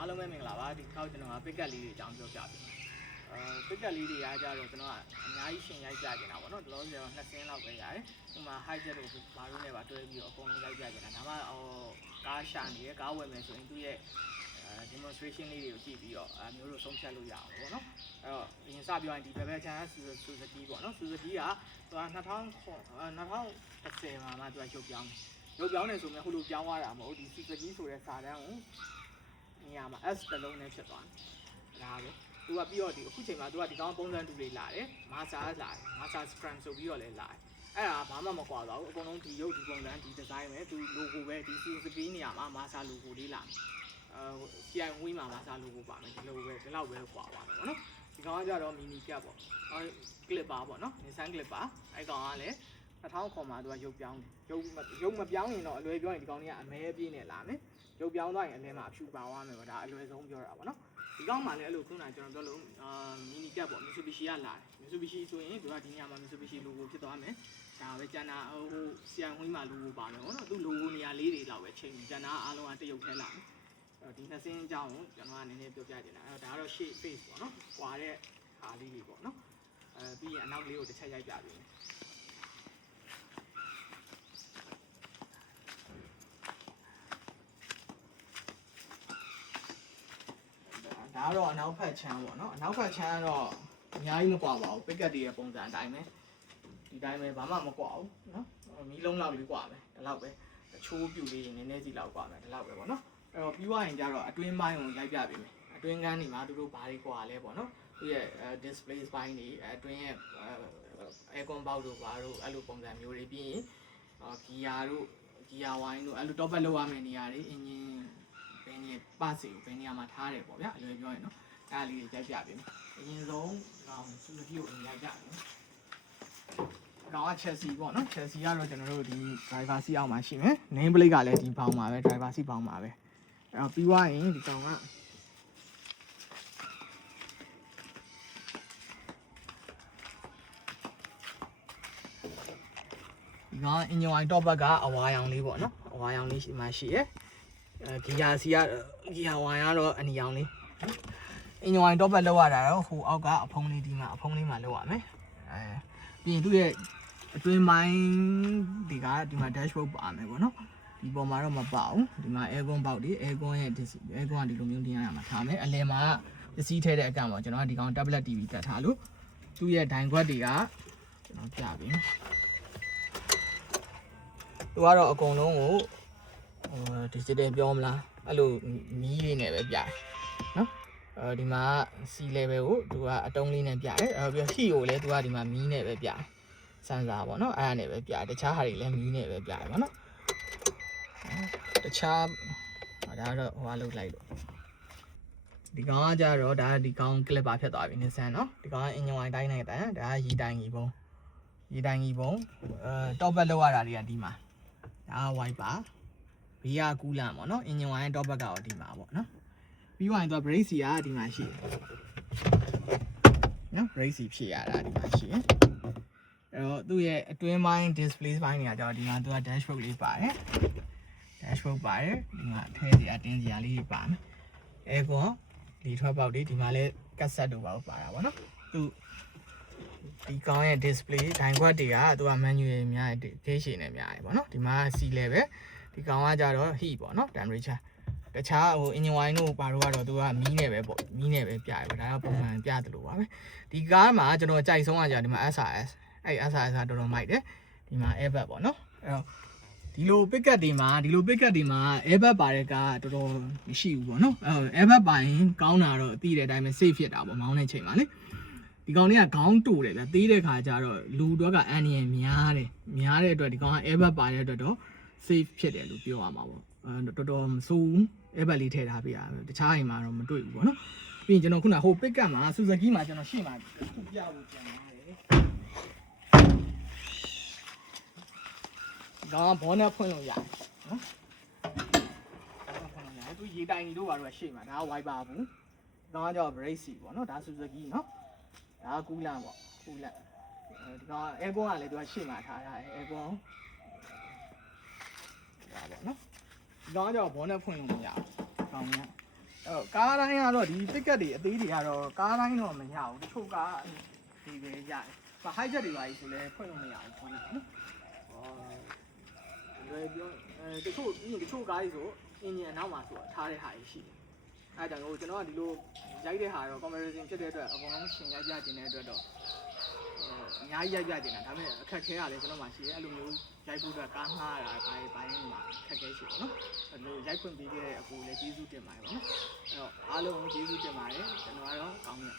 အားလုံးပဲမင်္ဂလာပါဒီခေါက်ကျွန်တော်က pick up လေးတွေအကြောင်းပြောပြပေးမယ်pick up လေးတွေကကြတော့ကျွန်တော်ကအများကြီးရှင်ရိုက်ပြနေတာပေါ့နော်ဒီလိုဆိုတော့2 ဆင်းလောက်ပဲရတယ်ဟိုမှာ high jet တို့ဘာလို့လဲပါတွဲပြီးတော့အကုန်လုံးရိုက်ပြနေတာဒါမှကားရှာနေရကားဝယ်မယ်ဆိုရင်သူ့ရဲ့demonstration လေးတွေကိုကြည့်ပြီးတော့မျိုးတို့ဆုံးဖြတ်လို့ရအောင်ပေါ့နော်အဲ့တော့အရင်စပြောရင်ဒီ Bebel Channel Suzuki ပေါ့နော် Suzuki ကသူက2010မှာမှသူကရုပ်ပြောင်းနေဆိုမြဲဟိုလိုပြောင်းသွားတာမဟုတ်ဒီ Suzuki ဆိုတဲ့စာတန်းကိုနေရာမှာ S တစ်လုံးနဲ့ဖြစ်သွားတယ်ဒါပဲသူကပြီးတော့ဒီအခုချိန်မှာသူကဒီကောင်ပုံစံတူလေးလာတယ် Master Scrum ဆိုပြီးတော့လည်းလာတယ်အဲ့ဒါဘာမှမကွာတော့ဘူးအကုန်လုံးဒီရုပ်ဒီပုံစံဒီ design ပဲသူ logo ပဲဒီ Suzuki နေရာမှာ Master logo လေးလာCI ဝင်းမှာ Master logo ပါမယ်ဒီလိုပဲဒီလောက်ပဲကွာသွားတယ်ပေါ့နော်ဒီကောင်ကကြတော့ mini cap ပေါ့clipper ပေါ့နော် Nissan clipper အဲ့ကောင်ကလည်း2000မှာသူကရုပ်ပြောင်းတယ်ရုပ်မပြောင်းရင်တော့အလွယ်ပြောရင်ဒီကောင်ကြီးကအမဲပြင်းနေလာမယ်ရုပ်ပြောင်းသွားရင်အလဲမှာအဖြူပါသွားမယ်ပေါ့ဒါအလွယ်ဆုံးပြောတာပေါ့နော်ဒီကောင်မှလည်းအဲ့လိုခုနကကျွန်တော်ပြောလို့mini cap ပေါ့ Mitsubishi ကလာတယ် Mitsubishi ဆိုရင်သူကဒီညမှာ Mitsubishi logo ဖြစ်သွားမယ်ဒါပဲကျန်တာဟို CI ဝင်းမှာ logo ပါမယ်ပေါ့နော်သူ logo နေရာလေးတွေလောက်ပဲချိန်ကျန်တာအားလုံးကတရုပ်ထဲလာတယ်ဒီနှစ်စင်းအကြောင်းကိုကျွန်တော်ကနည်းနည်းပြောပြချင်တာအဲ့တော့ဒါကတော့ shape face ပေါ့နော်။ကွာတဲ့ဟာလေးတွေပေါ့နော်။ပြီးရင်အနောက်လေးကိုတစ်ချက်ရိုက်ပြပေးမယ်။ဒါကတော့အနောက်ဖက်ချမ်းပေါ့နော်။အနောက်ဖက်ချမ်းကတော့အများကြီးမကွာပါဘူး။ pick up တွေရဲ့ပုံစံအတိုင်းပဲ။ဒီတိုင်းပဲဘာမှမကွာဘူးနော်။မီးလုံးလောက်လေးကွာမယ်။ဒီလောက်ပဲ။အချိုးပြူလေးနည်းနည်းစီလောက်ကွာမယ်ဒီလောက်ပဲပေါ့နော်။အဲ့တော့ပြီးသွားရင်ကျတော့အတွင်းပိုင်းကိုရိုက်ပြပေးမယ်အတွင်းကန်းနေမှာသူတို့ဘာတွေကွာလဲပေါ့နော်သူရဲ့ display ပိုင်းတွေအတွင်းရဲ့ aircon ပေါက်တို့ဘာတို့အဲ့လိုပုံစံမျိုးတွေပြီးရင်gear တို့ gear wine တို့အဲ့လို top up လုပ်ရမယ့်နေရာတွေ engine ဘယ်နေပတ်စီကိုဘယ်နေရာမှာထားတယ်ပေါ့ဗျာအလွယ်ပြောရင်နော်အဲ့ဒါလေးတွေရိုက်ပြပေးမယ်အရင်ဆုံးကောင် Suzuki ကိုရိုက်ပြမယ်ကောင်က Chelsea ပေါ့နော် Chelsea ကတော့ကျွန်တော်တို့ဒီ driver seat အောက်မှာရှိမယ် name plate ကလည်းဒီဘောင်မှာပဲ driver seat ဘောင်မှာပဲအဲ့တော့ပြီးသွားရင်ဒီကောင်ကဒီကောင် engine wine top ဘက်ကအဝါရောင်လေးပေါ့နော်အဝါရောင်လေးရှိမှရှိရယ်gear စီက gear wine ကတော့အနီရောင်လေး engine wine top ဘက်လောက်ရတာတော့ဟိုအောက်ကအဖုံးလေးဒီမှာအဖုံးလေးမှာလောက်ရမယ်ပြီးရင်သူ့ရဲ့အတွင်းပိုင်းဒီကဒီမှာ dashboard ပါမယ်ပေါ့နော်ဒီပေါ်မှာတော့မပါဘူးဒီမှာ aircon ပေါက်ဒီ aircon ရဲ့ aircon ကဒီလိုမျိုးတင်ရမှာထားမယ်အလယ်မှာပစ္စည်းထည့်တဲ့အကန့်ပေါ့ကျွန်တော်ကဒီကောင် tablet TV ကတ်ထားလို့သူ့ရဲ့ဒိုင်ခွက်တွေကကျွန်တော်ပြပေးမယ်သူကတော့အကုန်လုံးကိုdigital ပြောမလားအဲ့လိုမီးလေးနဲ့ပဲပြတယ်နော်ဒီမှာ C level ကိုသူကအတုံးလေးနဲ့ပြတယ်ပြီးတော့ heat ကိုလည်းသူကဒီမှာမီးနဲ့ပဲပြတယ်စမ်းစာပေါ့နော်အဲ့ဒါနဲ့ပဲပြတယ်တခြားဟာတွေလည်းမီးနဲ့ပဲပြတယ်ပေါ့နော်တခြားဒါတော့ဟိုအလုပ်လိုက်လို့ဒီကောင်ကကြတော့ဒါဒီကောင် clipper ဖြစ်သွားပြီ Nissan เนาะဒီကောင်က engine wine တိုင်းနဲ့တန်ဒါကရေတိုင်ကြီးပုံtop back လောက်ရတာတွေကဒီမှာဒါက wiper ဘေးကကူးလန့်ပေါ့เนาะ engine wine top back ကတော့ဒီမှာပေါ့เนาะပြီးသွားရင်သူက brake စီကဒီမှာရှိတယ်เนาะ brake စီဖြည့်ရတာဒီမှာရှိတယ်အဲ့တော့သူ့ရဲ့အတွင်းပိုင်း display ပိုင်းတွေကကြတော့ဒီမှာသူက dashboard လေးပါတယ်dashboard ပါတယ်ဒီမှာအထည့်စီအတင်းစီရလေးပါမယ် aircon ဒီထွက်ပေါက်တွေဒီမှာလည်းကတ်ဆက်တို့ပါပါတာပေါ့နော်သူဒီကောင်းရဲ့ display ဒိုင်ခွက်တွေကသူက manual များတယ် gauge ရှည်နဲ့များတယ်ပေါ့နော်ဒီမှာ C level ဒီကောင်ကကြတော့ heat ပေါ့နော် temperature တခြားဟို engine wine တို့ဘာတို့ကတော့သူကမီးနဲ့ပဲပေါ့မီးနဲ့ပဲပြတယ်ပေါ့ဒါကပုံမှန်ပြတယ်လို့ပါပဲဒီကားမှာကျွန်တော်ကြိုက်ဆုံးကကြာဒီမှာ SRS အဲ့ SRS ကတော်တော်မိုက်တယ်ဒီမှာ airbag ပေါ့နော်အဲ့တော့ဒီလို pick up တွေမှာ airbag ပါတဲ့ကားတော်တော်မရှိဘူးပေါ့နော်airbag ပါရင်ကောင်းတာတော့သိတဲ့အတိုင်းပဲ safe ဖြစ်တာပေါ့မောင်းတဲ့ချိန်မှာလေဒီကောင်လေးကခေါင်းတူတယ်ဗျသေးတဲ့ခါကျတော့လူတော့ကအန်ရည်များတဲ့အတွက်ဒီကောင်က airbag ပါတဲ့အတွက်တော့ safe ဖြစ်တယ်လို့ပြောရမှာပေါ့တော်တော်မဆိုးဘူး airbag လေးထည့်ထားပေးရတယ်တခြားအိမ်မှာတော့မတွေ့ဘူးပေါ့နော်ပြီးရင်ကျွန်တော်ခုနဟို pick up မှာ Suzuki မှာကျွန်တော်ရှေ့မှာခုပြဖို့ကြံပါတယ်ဒါကဘောနက်ဖွင့်လို့ရတယ်နော်သူရေတိုင်ကြီးတို့ဘာလို့ရှေ့မှာဒါက wiper ဘူးဒါကကြော brake စီပေါ့နော်ဒါ Suzuki နော်ဒါကကူးလန့်ပေါ့ကူးလန့်ဒီကောင် aircon ကလည်းသူကရှေ့မှာထားရတယ် aircon ဒါပေါ့နော်ဒီကောင်ကကြောဘောနက်ဖွင့်လို့မရဘူးကောင်က ကားတိုင်းကတော့ဒီပစ်ကတ်တွေအသေးတွေကတော့ကားတိုင်းတော့မရဘူးတချို့ကားဒီပဲရတယ်ဟို high jet တွေပါကြီးဆိုလဲဖွင့်လို့မရဘူးဖွင့်လို့နော်လွယ်ပြောတချို့ကားကြီးဆိုအင်ဂျင်အနောက်မှာဆိုထားတဲ့ဟာကြီးရှိတယ်အဲဒါကြောင့်ကျွန်တော်ကဒီလိုရိုက်တဲ့ဟာတော့ comparison ဖြစ်တဲ့အတွက်အကုန်လုံးရှင်ရိုက်ပြခြင်းတဲ့အတွက်တော့အများကြီးရိုက်ပြခြင်းတာဒါပေမဲ့အခက်ခဲရတယ်ကျွန်တော်မှရှိတယ်အဲ့လိုမျိုးရိုက်ဖို့အတွက်ကားငှားရတာပိုင်းမှာခက်ခဲရှိတယ်နော်အဲ့လိုရိုက်ခွင့်ပေးခဲ့တဲ့အကူလည်းကျေးဇူးတင်ပါတယ်နော်အဲ့တော့အားလုံးကျေးဇူးတင်ပါတယ်ကျွန်တော်ကတော့ကောင်းမြတ်